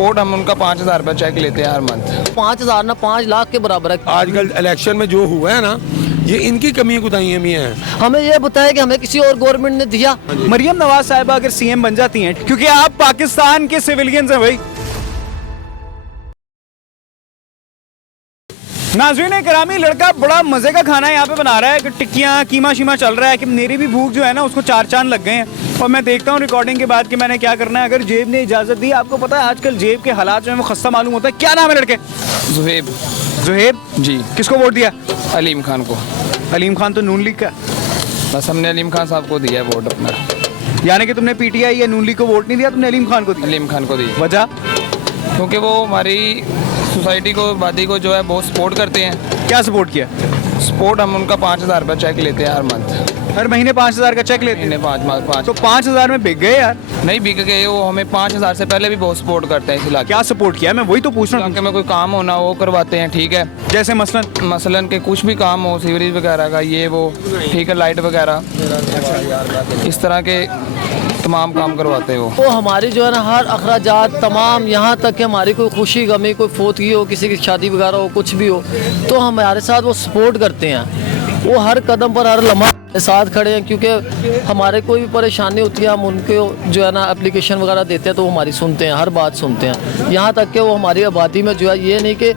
Support हम उनका 5,000 रुपये चेक लेते हैं हर मंथ। 5,000 ना 5 लाख के बराबर है। आजकल इलेक्शन में जो हुआ है ना, ये इनकी कमियां कुताहियां भी हैं। हमें ये बताया कि हमें किसी और गवर्नमेंट ने दिया। मरियम नवाज साहिबा अगर सीएम बन जाती हैं, क्योंकि आप पाकिस्तान के सिविलियंस हैं भाई। नाज़रीन करामी, लड़का बड़ा मजे का खाना यहाँ पे बना रहा है कि टिक्कियाँ कीमा शीमा चल रहा है कि मेरी भी भूख जो है ना उसको 4 चांद लग गए हैं। और मैं देखता हूँ रिकॉर्डिंग के बाद कि मैंने क्या करना है। अगर जेब ने इजाज़त दी, आपको पता है आजकल जेब के हालात जो है वो खस्ता मालूम होता है। क्या नाम है लड़के? जुहेब। जुहेब जी। किसको वोट दिया? अलीम खान को। अलीम खान तो नून लीग का। बस हमने अलीम खान साहब को दिया है वोट अपना। यानी कि तुमने पीटीआई या नून लीग को वोट नहीं दिया, तुमने अलीम खान को दिया? अलीम खान को दी। वजह? क्योंकि वो हमारी सोसाइटी को, आबादी को जो है बहुत सपोर्ट करते हैं। क्या सपोर्ट किया? सपोर्ट हम उनका 5,000 रुपये चेक लेते हैं हर मंथ। हर महीने 5,000 का चेक लेते हैं? महीने 5 तो 5,000 में बिक गए यार। नहीं बिक गए, वो हमें 5,000 से पहले भी बहुत सपोर्ट करते हैं इस इलाके। क्या सपोर्ट किया? मैं वही तो पूछ रहा हूँ। इलाके में कोई काम होना वो करवाते हैं, ठीक है। जैसे मसलन के कुछ भी काम हो, सीवरेज वगैरह का, ये वो, ठीक है, लाइट वगैरह, इस तरह के तमाम काम करवाते हो। वो हमारी जो है ना हर अखराजात तमाम, यहाँ तक कि हमारी कोई खुशी गमी, कोई फोतगी हो, किसी की शादी वगैरह हो, कुछ भी हो, तो हमारे साथ वो सपोर्ट करते हैं। वो हर कदम पर, हर लम्हा साथ खड़े हैं। क्योंकि हमारे कोई भी परेशानी होती है, हम उनको जो है ना एप्लीकेशन वगैरह देते हैं तो वो हमारी सुनते हैं, हर बात सुनते हैं। यहाँ तक कि वो हमारी आबादी में जो है, ये नहीं कि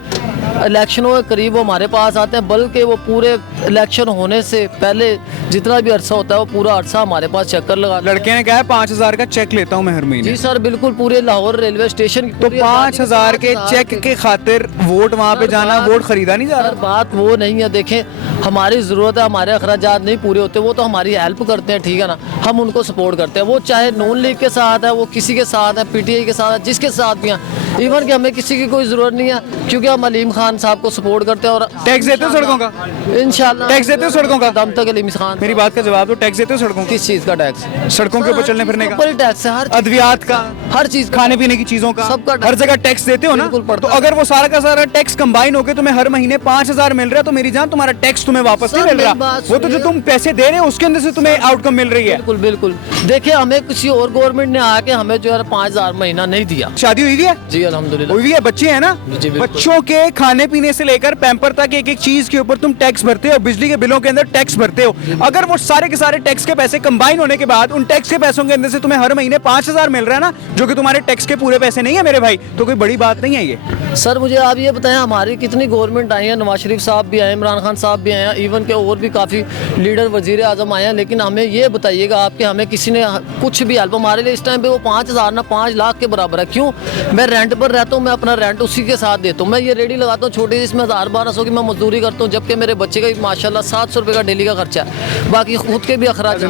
इलेक्शनों के करीब वो हमारे पास आते हैं, बल्कि वो पूरे इलेक्शन होने से पहले जितना भी अरसा होता है वो पूरा अरसा हमारे पास चक्कर लगा। लड़के ने कहा है 5,000 का चेक लेता हूँ मैं हर महीने। जी सर, बिल्कुल पूरे लाहौर रेलवे स्टेशन। तो 5,000 के चेक के खातिर वोट वहाँ पे जाना, वोट खरीदा नहीं जा रहा? बात वो नहीं है। देखें, हमारी ज़रूरत है, हमारे अखराजात नहीं पूरे होते, वो तो हमारी हेल्प करते हैं, ठीक है ना। हम उनको सपोर्ट करते हैं, वो चाहे नून लीग के साथ है, वो किसी के साथ है, पीटीआई के साथ है, जिसके साथ भी हैं। इवन कि हमें किसी की कोई ज़रूरत नहीं है, क्योंकि हम अलीम खान साहब को सपोर्ट करते हैं। और टैक्स देते हो सड़कों का? इंशाल्लाह टैक्स देते हो सड़कों का? दम तक अलीम खान। मेरी बात का जवाब दो, टैक्स देते हो सड़कों? किस चीज़ का टैक्स? सड़कों के ऊपर चलने फिरने का टैक्स है, हर अद्वियात का, हर चीज़, खाने पीने की चीजों का, सबका हर जगह टैक्स देते हो ना? तो अगर वो सारा का सारा टैक्स कंबाइन होकर तुम्हें हर महीने 5,000 मिल रहा है, तो मेरी जान तुम्हारा टैक्स तुम्हें वापस नहीं मिल रहा। वो तो जो तुम पैसे दे रहे हो उसके अंदर से तुम्हें आउटकम मिल रही है। बिल्कुल बिल्कुल। देखिए, हमें किसी और गवर्नमेंट ने आके हमें जो है 5,000 महीना नहीं दिया। शादी हुई है? जी अल्हम्दुलिल्लाह हुई है। बच्चे हैं ना? जी, बच्चों के खाने पीने से लेकर पैम्पर तक एक एक चीज के ऊपर तुम टैक्स भरते हो, बिजली के बिलों के अंदर टैक्स भरते हो। अगर वो सारे के सारे टैक्स के पैसे कंबाइन होने के बाद उन टैक्स के पैसों के अंदर से तुम्हें हर महीने 5,000 मिल रहा है ना, जो कि तुम्हारे टैक्स के पूरे पैसे नहीं है मेरे भाई, तो कोई बड़ी बात नहीं है ये। सर मुझे आप ये बताएं, हमारी कितनी गवर्नमेंट आई है, नवाज शरीफ साहब भी आए, इमरान खान साहब भी आए हैं, इवन के और भी काफ़ी लीडर वजीर आजम आए हैं, लेकिन हमें ये बताइएगा आपके हमें किसी ने कुछ भी हेल्प हमारे लिए इस टाइम पे वो 5,000 ना 5 लाख के बराबर है। क्यों? मैं रेंट पर रहता हूँ, मैं अपना रेंट उसी के साथ देता हूँ। मैं ये रेडी लगाता हूँ छोटी, इसमें 1,000-1,200 की मैं मजदूरी करता हूँ, जबकि मेरे बच्चे का माशाल्लाह 700 रुपये का डेली का खर्चा है, बाकी खुद के भी अखराज,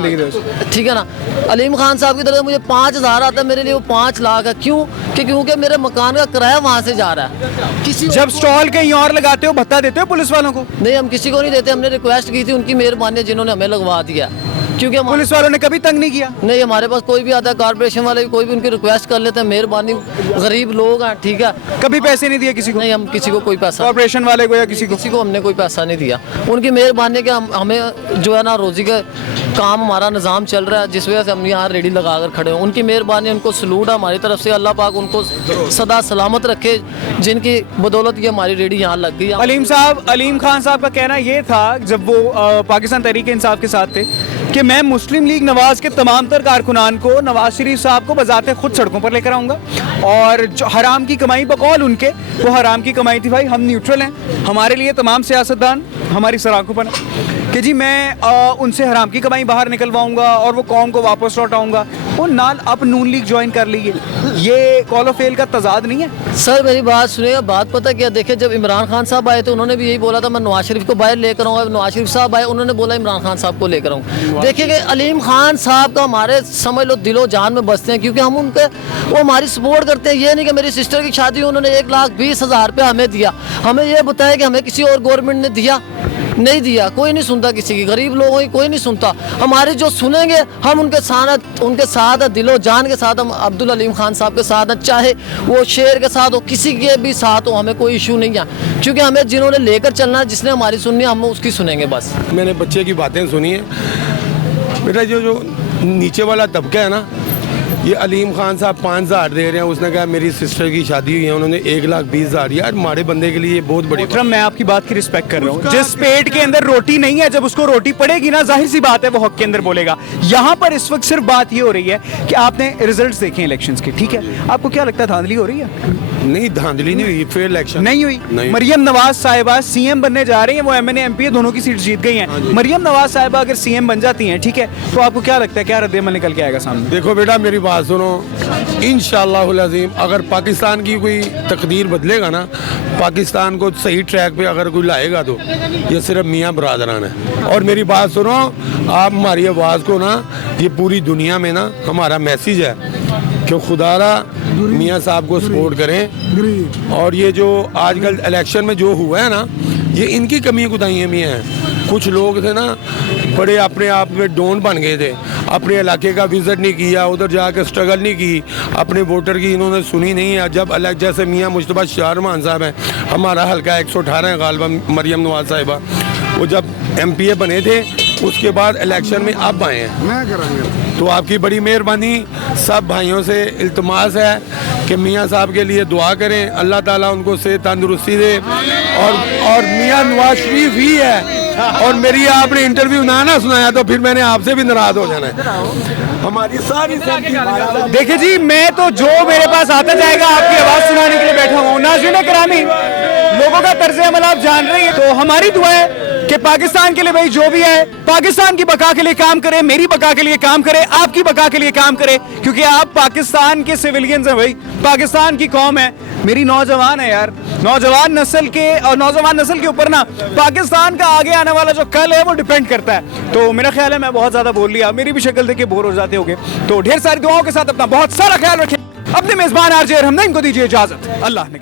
ठीक है ना। अलीम खान साहब की तरफ मुझे 5,000 आता है, मेरे लिए वो 5 लाख है। क्यों? क्योंकि मेरे मकान का किराया वहाँ से जा रहा है। किसी जब स्टॉल कहीं और लगाते हो भत्ता देते हो पुलिस वालों को? नहीं, हम किसी को नहीं देते। हमने रिक्वेस्ट की थी, उनकी मेहरबानी है जिन्होंने हमें लगवा दिया, क्योंकि पुलिस वालों ने कभी तंग नहीं किया? नहीं, हमारे पास कोई भी आता है कारपोरेशन वाले, कोई भी उनकी रिक्वेस्ट कर लेते हैं, मेहरबानी, गरीब लोग हैं, ठीक है। कभी पैसे नहीं दिए किसी को? नहीं, हम किसी को कोई पैसा, कॉर्पोरेशन वाले को या किसी को हमने कोई पैसा नहीं दिया। उनकी मेहरबानी है कि हमें जो है ना रोजी का काम, हमारा निज़ाम चल रहा है, जिस वजह से हम यहाँ रेडी लगा कर खड़े हैं। उनकी मेहरबानी, उनको सलूट है हमारी तरफ से। अल्लाह पाक उनको सदा सलामत रखे, जिनकी बदौलत ये हमारी रेडी यहाँ लग गई। अलीम खान साहब का कहना ये था जब वो पाकिस्तान तहरीक इंसाफ के साथ थे कि मैं मुस्लिम लीग नवाज के तमाम तर कारकुनान को, नवाज शरीफ साहब को बजाते खुद सड़कों पर लेकर आऊँगा, और जो हराम की कमाई बकौल उनके, वो हराम की कमाई थी। भाई हम न्यूट्रल हैं, हमारे लिए तमाम सियासतदान हमारी सराखों पर कि जी मैं उनसे हराम की कमाई बाहर निकलवाऊंगा और वो कौम को वापस लौटाऊंगा। वो नाल अब नून लीग ज्वाइन कर लीजिए, ये कॉल ऑफ फेल का तजाद नहीं है? सर मेरी बात सुनिएगा, बात पता क्या, देखे जब इमरान खान साहब आए थे उन्होंने भी यही बोला था मैं नवाज शरीफ को बाहर लेकर आऊँगा। नवाज शरीफ साहब आए, उन्होंने बोला इमरान खान साहब को लेकर आऊँ। देखिए कि अलीम खान साहब का हमारे समझ लो दिलो जान में बसते हैं, क्योंकि हम उनके, वो हमारी सपोर्ट करते हैं। ये नहीं कि मेरी सिस्टर की शादी उन्होंने 1,20,000 रुपये हमें दिया। हमें ये बताया कि हमें किसी और गवर्नमेंट ने दिया नहीं दिया, कोई नहीं सुनता किसी की, गरीब लोगों की कोई नहीं सुनता। हमारे जो सुनेंगे हम उनके साथ दिलो जान के साथ, हम अब्दुल अलीम खान साहब के साथ हैं, चाहे वो शेर के साथ हो, किसी के भी साथ हो, हमें कोई इशू नहीं है, क्योंकि हमें जिन्होंने लेकर चलना है, जिसने हमारी सुननी है, हम उसकी सुनेंगे बस। मैंने बच्चे की बातें सुनी है बेटा, जो नीचे वाला तबका है ना, ये अलीम खान साहब 5,000 दे रहे हैं, उसने कहा मेरी सिस्टर की शादी हुई है, उन्होंने 1,20,000। यार हमारे बंदे के लिए ये बहुत बड़ी मोहतरम, मैं आपकी बात की रिस्पेक्ट कर रहा हूँ। जिस पेट के अंदर रोटी नहीं है, जब उसको रोटी पड़ेगी ना, जाहिर सी बात है वो हक के अंदर बोलेगा। यहाँ पर इस वक्त सिर्फ बात ये हो रही है कि आपने रिजल्ट्स देखे इलेक्शंस के, ठीक है, आपको क्या लगता है धांधली हो रही है? नहीं, धांधली नहीं हुई, फेयर इलेक्शन नहीं हुई। नहीं। मरियम नवाज साहिबा सीएम बनने जा रही हैं, वो एमएनए एमपी दोनों की सीट जीत गई हैं। मरियम नवाज साहिबा अगर सीएम बन जाती हैं, ठीक है, तो आपको क्या लगता है क्या रद्द-ए-अमल निकल के आएगा सामने? देखो बेटा, मेरी बात सुनो, इंशाअल्लाह अज़ीम अगर पाकिस्तान की कोई तकदीर बदलेगा ना, पाकिस्तान को सही ट्रैक पे अगर कोई लाएगा तो ये सिर्फ मियाँ बरादरान है। और मेरी बात सुनो, आप हमारी आवाज़ को ना, ये पूरी दुनिया में ना हमारा मैसेज है कि खुदारा मियाँ साहब को सपोर्ट करें। और ये जो आजकल इलेक्शन में जो हुआ है ना, ये इनकी कमी कुताहियाँ भी हैं। कुछ लोग थे ना, बड़े अपने आप में डॉन बन गए थे, अपने इलाके का विजिट नहीं किया, उधर जाकर स्ट्रगल नहीं की, अपने वोटर की इन्होंने सुनी नहीं है। जब अलग जैसे मियाँ मुश्तबा शाहरमान साहब हैं, हमारा हल्का 118 है गालिबा, मरियम नवाज साहिबा, वो जब MPA बने थे, उसके बाद इलेक्शन में अब आए हैं। तो आपकी बड़ी मेहरबानी, सब भाइयों से इल्तमास है कि मियाँ साहब के लिए दुआ करें, अल्लाह ताला उनको सेहत तंदुरुस्ती दे। और मियाँ नवाज शरीफ ही है। और मेरी आपने इंटरव्यू ना सुनाया तो फिर मैंने आपसे भी नाराज हो जाना है। हमारी सारी देखिए जी, मैं तो जो मेरे पास आता जाएगा आपकी आवाज़ सुनाने के लिए बैठा हूँ। नाज़रीन करामी, लोगों का तर्ज अमल आप जान रहे हैं, तो हमारी दुआ है कि पाकिस्तान के लिए भाई जो भी है, पाकिस्तान की बका के लिए काम करे, मेरी बका के लिए काम करे, आपकी बका के लिए काम करे, क्योंकि आप पाकिस्तान के सिविलियंस हैं भाई, पाकिस्तान की कौम है। मेरी नौजवान है यार, नौजवान नस्ल के, और नौजवान नस्ल के ऊपर ना पाकिस्तान का आगे आने वाला जो कल है वो डिपेंड करता है। तो मेरा ख्याल है मैं बहुत ज़्यादा बोल लिया, मेरी भी शक्ल देख के बोर हो जाते होंगे। तो ढेर सारी दुआओं के साथ अपना बहुत सारा ख्याल रखें। अपने मेज़बान आरजे हमदईन को दीजिए इजाज़त। अल्लाह ने